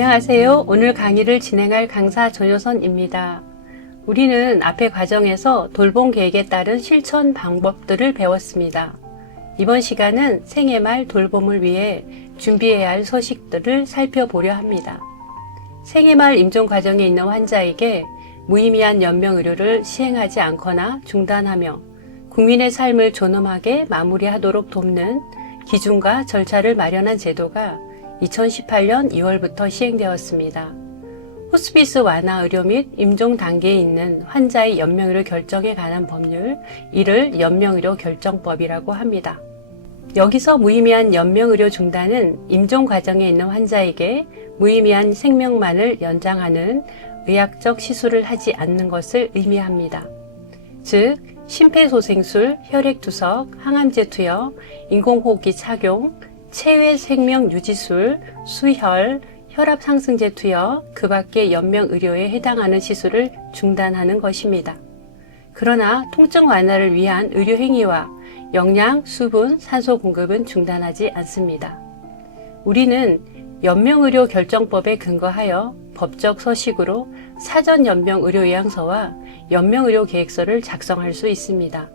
안녕하세요. 오늘 강의를 진행할 강사 전효선입니다. 우리는 앞의 과정에서 돌봄 계획에 따른 실천 방법들을 배웠습니다. 이번 시간은 생애 말 돌봄을 위해 준비해야 할 서식들을 살펴보려 합니다. 생애 말 임종 과정에 있는 환자에게 무의미한 연명의료를 시행하지 않거나 중단하며 국민의 삶을 존엄하게 마무리하도록 돕는 기준과 절차를 마련한 제도가 2018년 2월부터 시행되었습니다. 호스피스 완화 의료 및 임종 단계에 있는 환자의 연명의료 결정에 관한 법률, 이를 연명의료 결정법이라고 합니다. 여기서 무의미한 연명의료 중단은 임종 과정에 있는 환자에게 무의미한 생명만을 연장하는 의학적 시술을 하지 않는 것을 의미합니다. 즉, 심폐소생술, 혈액투석, 항암제 투여, 인공호흡기 착용, 체외 생명 유지술, 수혈, 혈압 상승제 투여, 그 밖의 연명의료에 해당하는 시술을 중단하는 것입니다. 그러나 통증 완화를 위한 의료 행위와 영양, 수분, 산소 공급은 중단하지 않습니다. 우리는 연명의료 결정법에 근거하여 법적 서식으로 사전 연명의료의향서와 연명의료 계획서를 작성할 수 있습니다.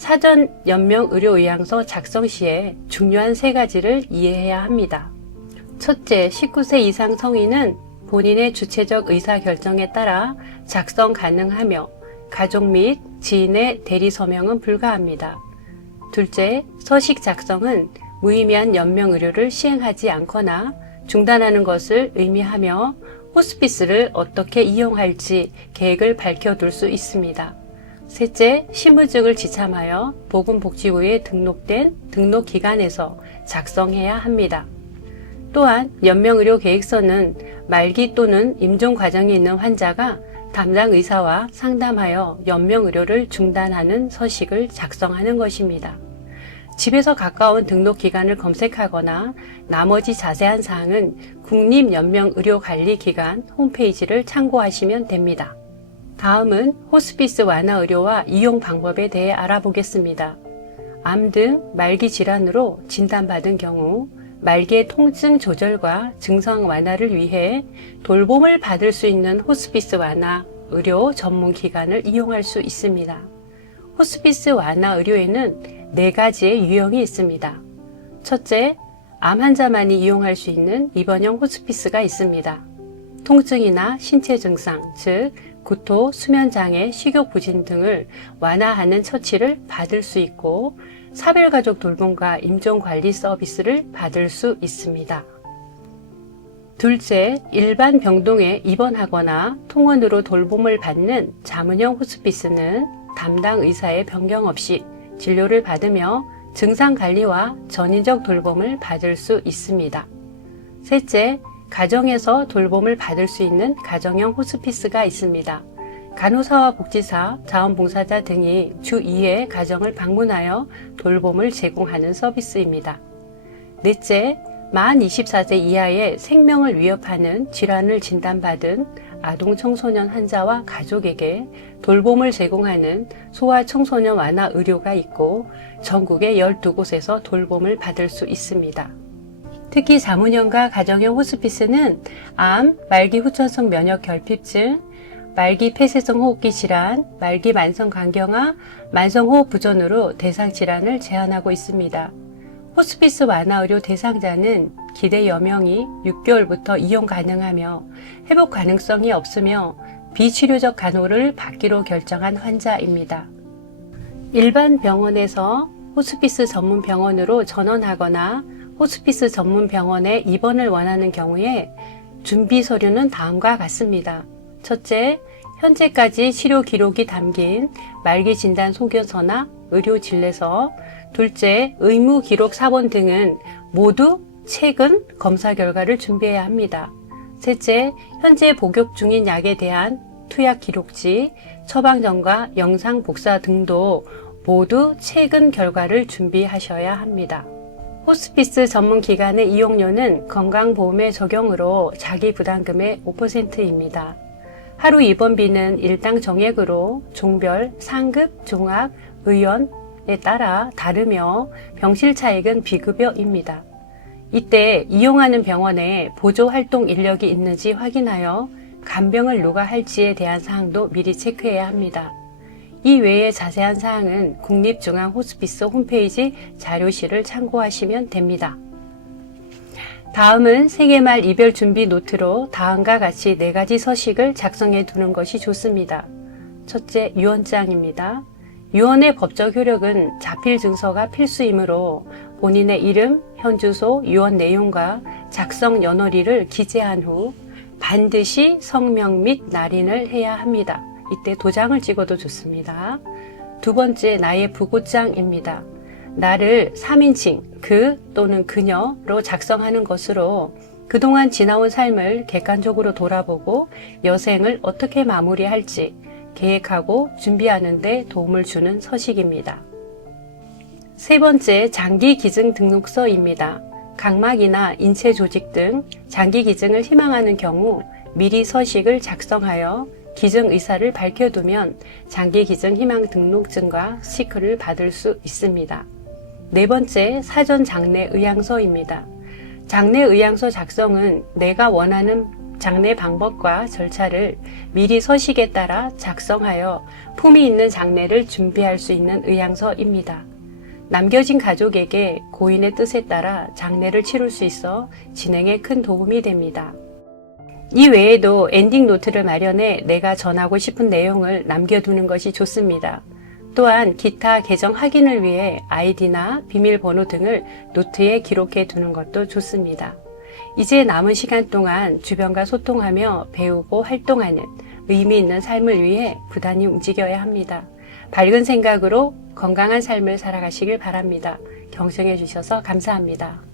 사전 연명의료의향서 작성 시에 중요한 세 가지를 이해해야 합니다. 첫째, 19세 이상 성인은 본인의 주체적 의사결정에 따라 작성 가능하며 가족 및 지인의 대리 서명은 불가합니다. 둘째, 서식 작성은 무의미한 연명의료를 시행하지 않거나 중단하는 것을 의미하며 호스피스를 어떻게 이용할지 계획을 밝혀둘 수 있습니다. 셋째, 신분증을 지참하여 보건복지부에 등록된 등록기관에서 작성해야 합니다. 또한 연명의료 계획서는 말기 또는 임종 과정에 있는 환자가 담당 의사와 상담하여 연명의료를 중단하는 서식을 작성하는 것입니다. 집에서 가까운 등록기관을 검색하거나 나머지 자세한 사항은 국립연명의료관리기관 홈페이지를 참고하시면 됩니다. 다음은 호스피스 완화 의료와 이용 방법에 대해 알아보겠습니다. 암 등 말기 질환으로 진단받은 경우 말기의 통증 조절과 증상 완화를 위해 돌봄을 받을 수 있는 호스피스 완화 의료 전문 기관을 이용할 수 있습니다. 호스피스 완화 의료에는 4가지의 유형이 있습니다. 첫째, 암 환자만이 이용할 수 있는 입원형 호스피스가 있습니다. 통증이나 신체 증상, 즉 구토, 수면장애, 식욕부진 등을 완화하는 처치를 받을 수 있고 사별가족 돌봄과 임종관리 서비스를 받을 수 있습니다. 둘째, 일반 병동에 입원하거나 통원으로 돌봄을 받는 자문형 호스피스는 담당 의사의 변경 없이 진료를 받으며 증상관리와 전인적 돌봄을 받을 수 있습니다. 셋째, 가정에서 돌봄을 받을 수 있는 가정형 호스피스가 있습니다. 간호사와 복지사, 자원봉사자 등이 주 2회 가정을 방문하여 돌봄을 제공하는 서비스입니다. 넷째, 만 24세 이하의 생명을 위협하는 질환을 진단받은 아동 청소년 환자와 가족에게 돌봄을 제공하는 소아청소년 완화 의료가 있고 전국의 12곳에서 돌봄을 받을 수 있습니다. 특히 자문형과 가정형 호스피스는 암, 말기 후천성 면역 결핍증, 말기 폐쇄성 호흡기 질환, 말기 만성간경화, 만성호흡 부전으로 대상 질환을 제한하고 있습니다. 호스피스 완화 의료 대상자는 기대 여명이 6개월부터 이용 가능하며 회복 가능성이 없으며 비치료적 간호를 받기로 결정한 환자입니다. 일반 병원에서 호스피스 전문 병원으로 전원하거나 호스피스 전문 병원에 입원을 원하는 경우에 준비 서류는 다음과 같습니다. 첫째, 현재까지 치료 기록이 담긴 말기 진단 소견서나 의료 진례서. 둘째, 의무 기록 사본 등은 모두 최근 검사 결과를 준비해야 합니다. 셋째, 현재 복용 중인 약에 대한 투약 기록지, 처방전과 영상 복사 등도 모두 최근 결과를 준비하셔야 합니다. 호스피스 전문 기관의 이용료는 건강보험의 적용으로 자기 부담금의 5%입니다. 하루 입원비는 일당 정액으로 종별, 상급, 종합, 의원에 따라 다르며 병실 차액은 비급여입니다. 이때 이용하는 병원에 보조활동 인력이 있는지 확인하여 간병을 누가 할지에 대한 사항도 미리 체크해야 합니다. 이 외에 자세한 사항은 국립중앙호스피스 홈페이지 자료실을 참고하시면 됩니다. 다음은 생애말 이별 준비 노트로 다음과 같이 4가지 서식을 작성해 두는 것이 좋습니다. 첫째, 유언장입니다. 유언의 법적 효력은 자필 증서가 필수이므로 본인의 이름, 현주소, 유언 내용과 작성 연월일을 기재한 후 반드시 성명 및 날인을 해야 합니다. 이때 도장을 찍어도 좋습니다. 두 번째, 나의 부고장입니다. 나를 3인칭, 그 또는 그녀로 작성하는 것으로 그동안 지나온 삶을 객관적으로 돌아보고 여생을 어떻게 마무리할지 계획하고 준비하는 데 도움을 주는 서식입니다. 세 번째, 장기기증 등록서입니다. 각막이나 인체 조직 등 장기 기증을 희망하는 경우 미리 서식을 작성하여 기증 의사를 밝혀두면 장기 기증 희망 등록증과 스티커를 받을 수 있습니다. 네 번째, 사전 장례 의향서입니다. 장례 의향서 작성은 내가 원하는 장례 방법과 절차를 미리 서식에 따라 작성하여 품위 있는 장례를 준비할 수 있는 의향서입니다. 남겨진 가족에게 고인의 뜻에 따라 장례를 치룰 수 있어 진행에 큰 도움이 됩니다. 이 외에도 엔딩 노트를 마련해 내가 전하고 싶은 내용을 남겨두는 것이 좋습니다. 또한 기타 계정 확인을 위해 아이디나 비밀번호 등을 노트에 기록해 두는 것도 좋습니다. 이제 남은 시간 동안 주변과 소통하며 배우고 활동하는 의미 있는 삶을 위해 부단히 움직여야 합니다. 밝은 생각으로 건강한 삶을 살아가시길 바랍니다. 경청해 주셔서 감사합니다.